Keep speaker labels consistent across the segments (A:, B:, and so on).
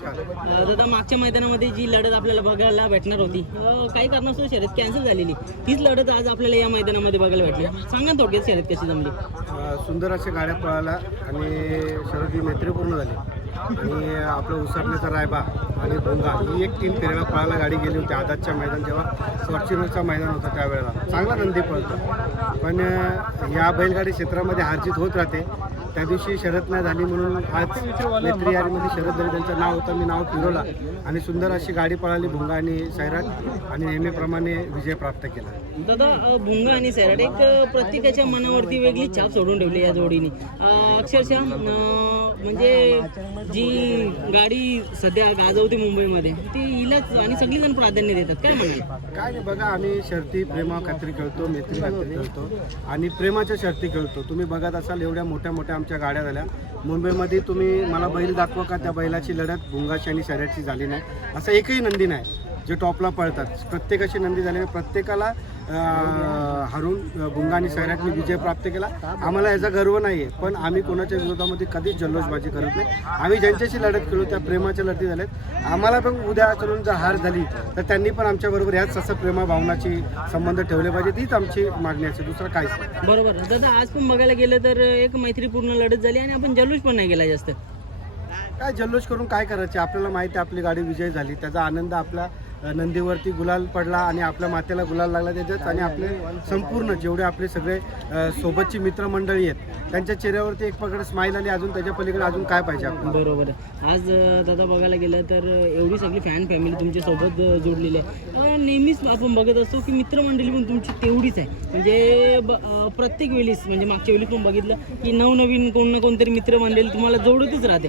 A: दादा मागच्या मैदानामध्ये जी लढत आपल्याला बघायला भेटणार होती काही कारणास्तव शर्यत कॅन्सल झालेली. तीच लढत आज आपल्याला या मैदानामध्ये बघायला भेटली. सांगा ना थोडक्यात शर्यत कशी जमली?
B: सुंदर अशा गाड्या पळाला आणि शरद ही मैत्रीपूर्ण झाली. आणि आपलं उसरण्याचा रायबा आणि भोंगा ही एक तीन फेऱ्याला पळायला गाडी गेली होती आदातच्या मैदान जेव्हा फॉर्च्युनरचा मैदान होता त्यावेळेला. चांगला नंदी पळतो. पण या बैलगाडी क्षेत्रामध्ये हारजीत होत राहते. त्या दिवशी शरद नाही झाली म्हणून आज नेत्री यारीमध्ये शरद झाली त्यांचं नाव होतं मी नाव फिरवला आणि सुंदर अशी गाडी पळाली भुंगा आणि सैराट आणि नेहमीप्रमाणे विजय प्राप्त केला.
A: दादा भुंग भुंगा आणि सैराट एक प्रत्येकाच्या मनावरती वेगळी छाप सोडून ठेवली या जोडीने. अक्षरशः म्हणजे जी गाडी सध्या गाजवते मुंबईमध्ये ती हिलाच आणि सगळीजण प्राधान्य देतात. काय म्हणाल?
B: काय नाही बघा आम्ही शर्ती प्रेमा खात्री खेळतो मैत्री खात्री खेळतो आणि प्रेमाच्या शर्ती खेळतो तुम्ही बघत असाल एवढ्या मोठ्या मोठ्या आमच्या गाड्या झाल्या. मुंबईमध्ये तुम्ही मला बैल दाखवा का? त्या बैलाची लढत भुंगाची आणि सैराटची झाली नाही. असं एकही नंदी नाही जे टॉपला पळतात. प्रत्येकाची नंदी झाली प्रत्येकाला हरून आणि सैराटने विजय प्राप्त केला. आम्हाला याचा गर्व नाही आहे पण आम्ही कोणाच्या विरोधामध्ये कधीच जल्लोषबाजी करत नाही. आम्ही ज्यांच्याशी लढत केलो त्या प्रेमाच्या लढती झाल्यात. आम्हाला पण उद्या चलून जर हार झाली तर त्यांनी पण आमच्याबरोबर याच असं प्रेमा भावनाची संबंध ठेवले पाहिजे तीच आमची मागणी असेल दुसरं काहीच नाही.
A: बरोबर. दादा आज पण बघायला गेलं तर एक मैत्रीपूर्ण लढत झाली आणि आपण जल्लोष पण नाही केला जास्त.
B: काय जल्लोष करून काय करायचे? आपल्याला माहिती आहे आपली गाडी विजय झाली. त्याचा आनंद आपला नंदीवरती गुलाल पडला आणि आपल्या मातेला गुलाल लागला त्याच्यात आणि आपले संपूर्ण जेवढे आपले सगळे सोबतची मित्रमंडळी आहेत त्यांच्या चेहऱ्यावरती एक प्रकारे स्माईल आली. अजून त्याच्या पलीकडे अजून काय पाहिजे आपण
A: बरोबर. आज दादा बघायला गेलं तर एवढी सगळी फॅन फॅमिली तुमच्यासोबत जोडलेली आहे. नेहमीच आपण बघत असतो की मित्रमंडळी पण तुमची तेवढीच आहे. म्हणजे प्रत्येक वेळीस म्हणजे मागच्या वेळी पण बघितलं की नवनवीन कोण ना कोणतरी मित्रमंडळी तुम्हाला जोडतच राहते.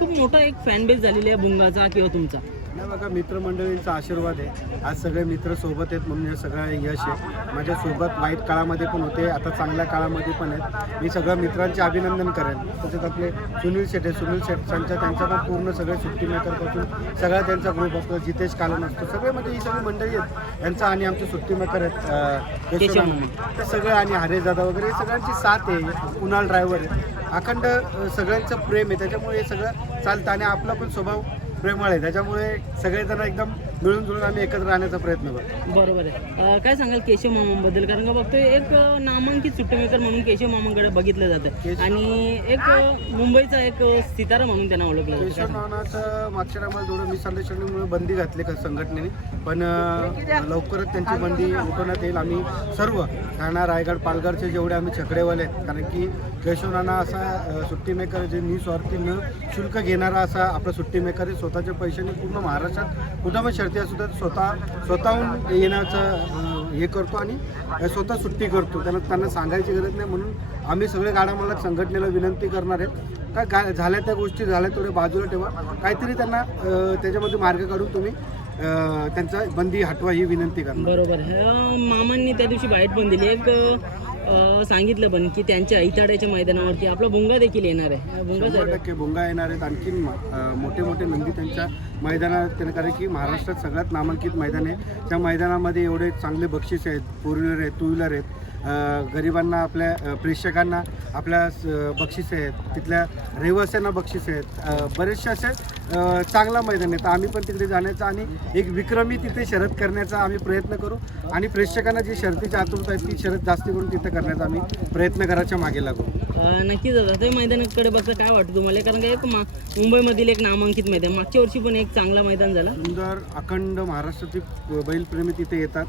A: खूप मोठा एक फॅन बेस झालेला आहे भुंगाचा किंवा तुमचा.
B: नाही बघा मित्रमंडळींचा आशीर्वाद आहे. आज सगळे मित्र सोबत आहेत म्हणून हे सगळं यश आहे. माझ्या सोबत वाईट काळामध्ये पण होते आता चांगल्या काळामध्ये पण आहेत. मी सगळ्या मित्रांचे अभिनंदन करेन. तसेच आपले सुनील शेटे सुनील शेट्टांच्या त्यांच्या पण पूर्ण सगळे सुट्टी मेकरपासून सगळा त्यांचा ग्रुप असतो जितेश कालन असतो. सगळे म्हणजे ही सगळी मंडळी आहेत. यांचा आणि आमचे सुट्टी मेकर आहेत. ते सगळे आणि हरेश दादा वगैरे हे सगळ्यांची साथ आहे. कुणाल ड्रायव्हर आहे. अखंड सगळ्यांचं प्रेम आहे. त्याच्यामुळे हे सगळं चालतं आणि आपला पण स्वभाव प्रेमळ आहे. त्याच्यामुळे सगळेजण एकदम मिळून जुळून आम्ही एकत्र राहण्याचा प्रयत्न करतो.
A: बरोबर आहे. अं, काय सांगाल केशव मामांबद्दल? कारण का बघतोय एक अं, नामांकित सुट्टीमेकर म्हणून केशव मामांकडे बघितलं जातं. आणि एक अं, मुंबईचा एक अं, सितारा म्हणून त्यांना ओळखलं
B: केशव नानाचं मागच्या टायमाला थोडं मिसअंडरस्टँडिंगमुळे बंदी घातली का संघटनेने. पण अं, लवकरच त्यांची बंदी उठवण्यात येईल आम्ही सर्व ठाणा रायगड पालघरचे जेवढे आम्ही छकडेवाले आहेत कारण की केशव नाना असा अं, सुट्टी मेकर जे निस्वार्थी न शुल्क घेणारा असा आपला सुट्टी मेकर आहे स्वतःच्या पैशाने पूर्ण महाराष्ट्रात कुठं पण त्या सुद्धा स्वतः स्वतःहून येण्याचं हे करतो आणि स्वतः सुट्टी करतो. त्यांना त्यांना सांगायची गरज नाही म्हणून आम्ही सगळे गाडा मला संघटनेला विनंती करणार आहेत काय गा झाल्या त्या गोष्टी झाल्या थोड्या बाजूला ठेवा. काहीतरी त्यांना त्याच्यामध्ये मार्ग काढून तुम्ही त्यांचा बंदी हटवा ही विनंती करणार.
A: बरोबर. आहे. मामांनी त्या दिवशी बाईट पण दिली. एक सांगितलं पण की त्यांच्या ऐताड्याच्या मैदानावरती आपला भुंगा देखील येणार आहे. भुंगा
B: टक्के भोंगा येणार आहेत. आणखीन अं, मोठे मोठे नंदी त्यांच्या मैदानात त्यांना कारण की महाराष्ट्रात सगळ्यात नामांकित मैदान आहे. त्या मैदानामध्ये एवढे चांगले बक्षीस आहेत. फोर व्हीलर आहेत टू व्हीलर आहेत. गरिबांना आपल्या प्रेक्षकांना आपल्या स- बक्षीस आहेत तिथल्या रहिवाशांना बक्षीस आहेत. बरेचसे असे चांगला मैदान आहे तर आम्ही पण तिकडे जाण्याचा आणि एक विक्रमी तिथे शर्यत करण्याचा आम्ही प्रयत्न करू आणि प्रेक्षकांना जी शर्तीची आतुरता आहे ती शर्यत जास्त करून तिथे करण्याचा आम्ही प्रयत्न करायच्या मागे लागू.
A: नक्कीच दादा. ते मैदानाकडे बघता काय वाटतं तुम्हाला? कारण का एक मा मुंबईमधील एक नामांकित मैदान मागच्या वर्षी पण एक चांगला मैदान झाला.
B: सुंदर अखंड महाराष्ट्रातील बैलप्रेमी तिथे येतात.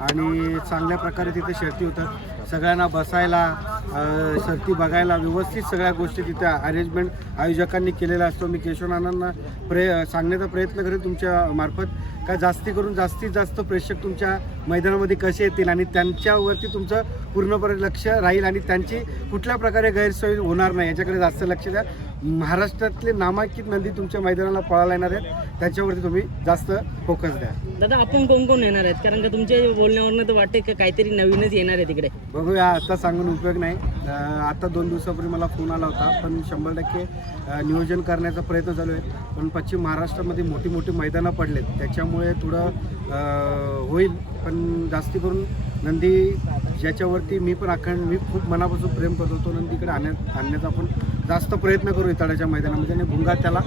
B: आणि चांगल्या प्रकारे तिथे शेती होतात. सगळ्यांना बसायला शर्ती बघायला व्यवस्थित सगळ्या गोष्टी तिथे अरेंजमेंट आयोजकांनी केलेला असतो. मी केशवनानांना प्रे सांगण्याचा प्रयत्न करेन तुमच्या मार्फत. का जास्ती करून जास्तीत जास्त प्रेक्षक तुमच्या मैदानामध्ये कसे येतील आणि त्यांच्यावरती तुमचं पूर्णपणे लक्ष राहील आणि त्यांची कुठल्या प्रकारे गैरसोय होणार नाही याच्याकडे जास्त लक्ष द्या. महाराष्ट्रातले नामांकित नंदी तुमच्या मैदानाला पळायला येणार आहेत. त्याच्यावरती तुम्ही जास्त फोकस द्या.
A: दादा आपण कोण कोण येणार आहेत? कारण का तुमच्या बोलण्यावरनं तर वाटते का काहीतरी नवीनच येणार आहे तिकडे?
B: बघूया आता सांगून उपयोग नाही. आता दोन दिवसापूर्वी मला फोन आला होता पण शंभर टक्के नियोजन करण्याचा प्रयत्न चालू आहे. पण पश्चिम महाराष्ट्रामध्ये मोठी मोठी मैदानं पडलेत. त्याच्यामुळे थोडं होईल पण जास्ती करून नंदी ज्याच्यावरती मी पण अखंड मी खूप मनापासून प्रेम करतो तो नंदीकडे आणण्यात आणण्याचा आपण जास्त प्रयत्न करू इताड्याच्या मैदानामध्ये. आणि भुंगा त्याला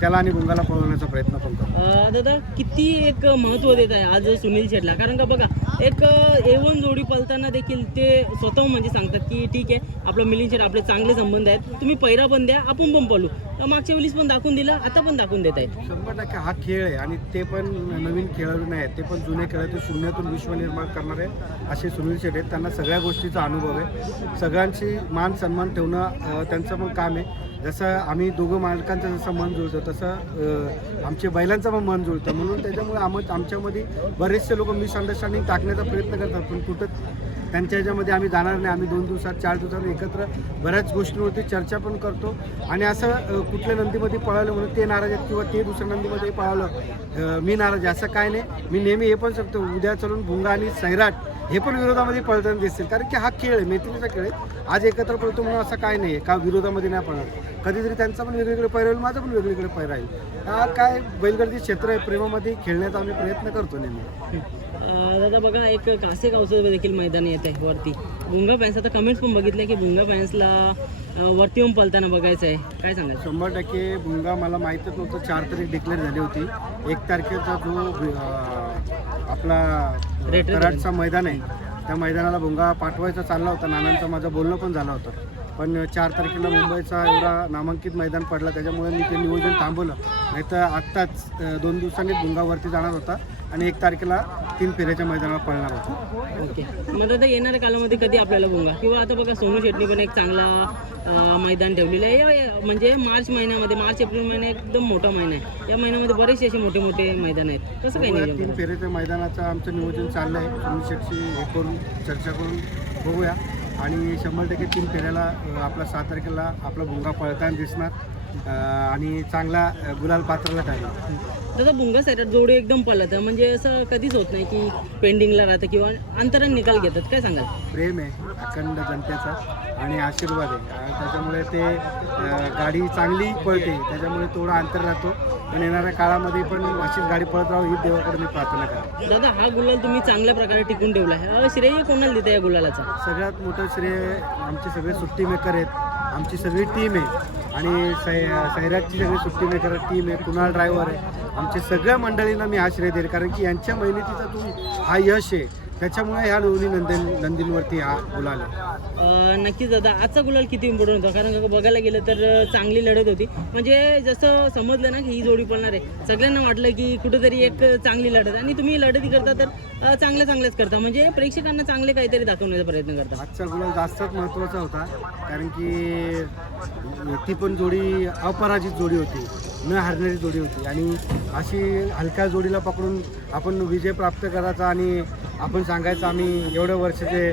B: त्याला आणि भुंगाला पळवण्याचा प्रयत्न पण करतो.
A: अं, दादा किती एक महत्त्व देत आहे आज सुनील शेटला? कारण का बघा एक एवन जोडी पलताना देखील ते स्वतः म्हणजे सांगतात की ठीक आहे आपलं मिलिंद शेट आपले चांगले संबंध आहेत. तुम्ही पैरा पण द्या आपण पण पळू. तर मागच्या वेळेस पण दाखवून दिलं आता पण दाखवून देत आहेत.
B: शंभर टक्के हा खेळ आहे आणि ते पण नवीन खेळाडू नाही आहेत. ते पण जुने खेळाडू शून्यातून विश्व निर्माण करणारे असे सुनील शेट आहेत. त्यांना सगळ्या गोष्टीचा अनुभव आहे. सगळ्यांची मान सन्मान ठेवणं अं, त्यांचं पण काम आहे. जसं आम्ही दोघं मालकांचं जसं मन जुळतं तसं आमचे बैलांचं पण मन जुळतं. म्हणून त्याच्यामुळे आम आमच्यामध्ये बरेचसे लोक मिसअंडरस्टँडिंग टाकण्याचा प्रयत्न करतात पण कुठं त्यांच्या ह्याच्यामध्ये आम्ही जाणार नाही. आम्ही दोन दिवसात चार दिवसात एकत्र बऱ्याच गोष्टींवरती चर्चा पण करतो. आणि असं कुठल्या नंदीमध्ये पळालं म्हणून ते नाराज आहेत किंवा ते दुसऱ्या नंदीमध्ये पळालं मी नाराज आहे. असं काय नाही. मी नेहमी हे पण सांगतो उद्या चलून भुंगा आणि सैराट हे पण विरोधामध्ये पळताना दिसतील. कारण की हा खेळ आहे मैत्रीचा खेळ आहे. आज एकत्र पळतो म्हणून असं काय नाही आहे का विरोधामध्ये नाही पळणार? कधीतरी त्यांचा पण वेगवेगळे पैर होईल माझा पण वेगवेगळे पैर राहील. हा काय बैलगर्दी क्षेत्र आहे प्रेमामध्ये खेळण्याचा आम्ही प्रयत्न करतो नेहमी.
A: दादा बघा एक कासे गावचं देखील मैदान येत आहे वरती. भुंगा फॅन्स आता कमेंट्स पण बघितले की भुंगा फॅन्सला वरती येऊन पलताना बघायचं आहे. काय सांगाल?
B: शंभर टक्के भुंगा मला माहीतच नव्हतं चार तारीख डिक्लेअर झाली होती. एक तारखेचा जो आपला कराडचा मैदान आहे. त्या मैदानाला भुंगा पाठवायचा चालला होता. नानांचं माझं बोलणं पण झालं होतं. पण चार तारखेला मुंबईचा एवढा नामांकित मैदान पडला. त्याच्यामुळे मी ते नियोजन थांबवलं. नाही तर आत्ताच दोन दिवसांनी भुंगावरती जाणार होता. आणि एक तारखेला तीन फेऱ्याच्या मैदानावर पळणार होता.
A: ओके. मग आता येणाऱ्या कालामध्ये कधी आपल्याला भुंगा? किंवा आता बघा सोनू शेट्टी पण एक चांगला अं, मैदान ठेवलेलं आहे. या- या- म्हणजे मार्च महिन्यामध्ये मार्च एप्रिल महिना एकदम मोठा महिना आहे. या महिन्यामध्ये बरेचसे असे मोठे मोठे मैदान आहेत. कसं काही
B: बघूया,
A: नियोजन
B: तीन फेऱ्याच्या मैदानाचं आमचं नियोजन चाललं आहे. सुनील शेटशी हे करून चर्चा करून बघूया. आणि शंभर टक्के तीन फेऱ्याला अं, आपला सात तारखेला आपला भुंगा पळताना दिसणार. आणि चांगला गुलाल पात्राला ठरला
A: दादा भुंगा सैराट जोडी एकदम पळत म्हणजे असं कधीच होत नाही की पेंडिंगला राहतं किंवा अंतराने निकाल घेतात. काय सांगाल?
B: प्रेम आहे अखंड जनतेचा आणि आशीर्वाद आहे. त्याच्यामुळे ते गाडी चांगली पळते. त्याच्यामुळे थोडा अंतर राहतो. पण येणाऱ्या काळामध्ये पण अशीच गाडी पळत राहू ही देवाकडे मी प्रार्थना करतो.
A: दादा हा गुलाल तुम्ही चांगल्या प्रकारे टिकून ठेवला आहे. श्रेय कोणाला देता या गुलालाचा?
B: सगळ्यात मोठं श्रेय आमचे सगळे सुट्टी मेकर आहेत. आमची सगळी टीम आहे. आणि सै सैराटची सगळी सुट्टी मेकर टीम आहे कुणाल ड्रायव्हर आहे. आमच्या सगळ्या मंडळींना मी आश्रय देईल कारण की यांच्या मेहनतीचा तुम्ही हा यश आहे. त्याच्यामुळे ह्या दोन्ही नंदन नंदींवरती हा गुलाल आहे.
A: नक्कीच दादा आजचा गुलाल किती इम्पॉर्टंट होता? कारण बघायला गेलं तर चांगली लढत होती. म्हणजे जसं समजलं ना की ही जोडी पडणार आहे. सगळ्यांना वाटलं की कुठेतरी एक चांगली लढत. आणि तुम्ही लढती करता तर चांगलं चांगलंच चांगल्याच करता. म्हणजे प्रेक्षकांना चांगले काहीतरी दाखवण्याचा प्रयत्न करता.
B: आजचा गुलाल जास्तच महत्त्वाचा होता कारण की ती पण जोडी अपराजित जोडी होती न हारणारी जोडी होती. आणि अशी हलक्या जोडीला पकडून आपण विजय प्राप्त करायचा आणि आपण सांगायचं आम्ही एवढ्या वर्षाचे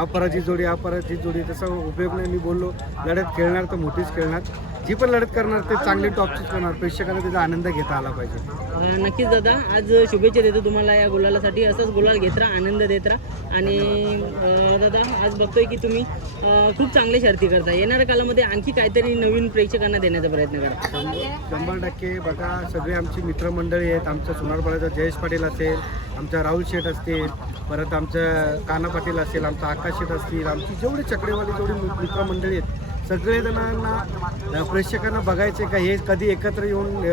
B: अपराजित जोडी अपराजित जोडी तसा उपयोग नाही. मी बोललो लढत खेळणार तर मोठीच खेळणार. जी पण लढत करणार ते चांगली टॉपचीच करणार. प्रेक्षकांना त्याचा आनंद घेता आला पाहिजे.
A: अं, नक्कीच दादा आज शुभेच्छा देतो तुम्हाला या गुलालासाठी. असंच गुलाल घेत राहा आनंद देत राहा. आणि अं, दादा आज बघतोय की तुम्ही अं, खूप चांगले शर्ती करता. येणाऱ्या कालामध्ये आणखी काहीतरी नवीन प्रेक्षकांना देण्याचा प्रयत्न करा.
B: शंभर शंभर टक्के. बघा सगळे आमची मित्रमंडळी आहेत. आमच्या सोनारपाड्याचा जयेश पाटील असेल आमचा राहुल शेठ असतील परत आमचं काना पाटील असेल आमचा आकाश शेठ असतील आमची जेवढी चकडेवाली जेवढी मि- मित्रमंडळी आहेत सगळे जणांना प्रेक्षकांना बघायचे का हे कधी एकत्र येऊन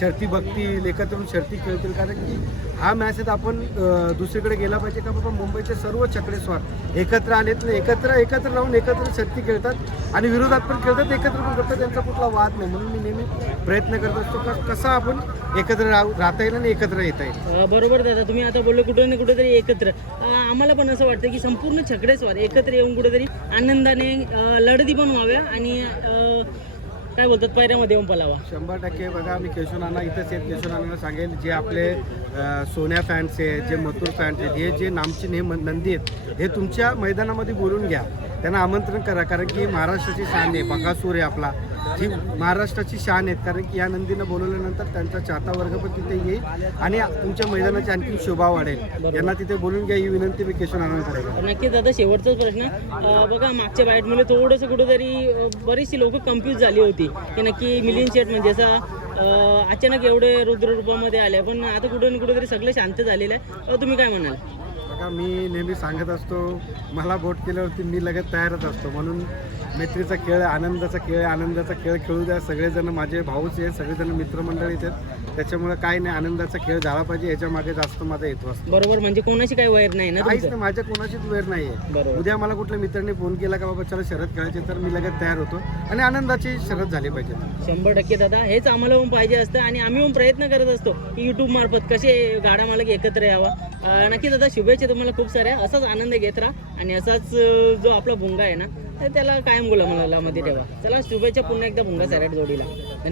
B: शर्ती बघतील एकत्र येऊन शर्ती खेळतील? कारण की हा मॅच आपण दुसरीकडे गेला पाहिजे का बाबा मुंबईचे सर्व छकडेस्वार एकत्र आलेत एकत्र एकत्र राहून एकत्र शर्ती खेळतात आणि विरोधात पण खेळतात एकत्र पण करतात. त्यांचा कुठला वाद नाही. म्हणून मी नेहमी प्रयत्न करत असतो का कसा आपण एकत्र राहू राहता येईल आणि एकत्र येता येईल?
A: बरोबर दादा. तुम्ही आता बोललो कुठे ना कुठेतरी एकत्र. आम्हाला पण असं वाटतं की संपूर्ण छकडेस्वार एकत्र येऊन कुठेतरी आनंदाने लढती पण व्हाव्या आणि काय बोलतात पायऱ्यामध्ये येऊन पलावा.
B: शंभर टक्के बघा मी केशवनाना इथंच आहेत केशवनाना सांगेल जे आपले सोन्या फॅन्स आहेत जे मथुर फॅन्स आहेत हे जे नामची नेम नंदी आहेत हे तुमच्या मैदानामध्ये बोलून घ्या. त्यांना आमंत्रण करा कारण की महाराष्ट्राची शान आहे. बकासूर आहे आपला. जी महाराष्ट्राची शान आहेत कारण की या नंदीनं बोलवल्यानंतर त्यांचा चाहता वर्ग पण तिथे येईल आणि तुमच्या मैदानाची आणखी शोभा वाढेल. यांना तिथे बोलून घ्या ही विनंती मी केशवनानांकडे करेन
A: नक्कीच दादा शेवटचाच प्रश्न. बघा मागच्या बाईटमुळे थोडंसं कुठेतरी बरीचशी लोक कन्फ्यूज झाली होती. की नक्की मिलियन शेट म्हणजे असा अचानक एवढे रुद्ररूपामध्ये आले पण आता कुठे ना कुठेतरी सगळं शांत झालेलं आहे. तुम्ही काय म्हणाल?
B: का मी नेहमी सांगत असतो मला बोट केल्यावरती मी लगेच तयारच असतो. म्हणून मैत्रीचा खेळ आनंदाचा खेळ आनंदाचा खेळ खेळू द्या. सगळेजण माझे भाऊच आहेत सगळेजण मित्रमंडळीत आहेत. त्याच्यामुळे काय नाही आनंदाचा खेळ झाला पाहिजे याच्या मागे जास्त माझा हेतू असतो.
A: बरोबर म्हणजे कोणाशी काही वैर नाही ना
B: काहीच
A: तुमचं?
B: नाही माझ्या कोणाशीच वेळ नाही आहे
A: बरोबर.
B: उद्या मला कुठल्या मित्राने फोन केला का बाबा चला शरद खेळायचे तर मी लगेच तयार होतो. आणि आनंदाची शरद झाली पाहिजे.
A: शंभर टक्के दादा हेच आम्हाला पण पाहिजे असतं आणि आम्ही पण प्रयत्न करत असतो की यूट्यूब मार्फत कसे गाड्या मालक एकत्र यावा. अं, नक्की दादा शुभेच्छा तुम्हाला खूप साऱ्या. असाच आनंद घेत राहा. आणि असाच जो आपला भुंगा आहे ना तर त्याला कायम गुलामाला मध्ये ठेवा. चला शुभेच्छा पुन्हा एकदा भुंगा सॅरेट जोडीला.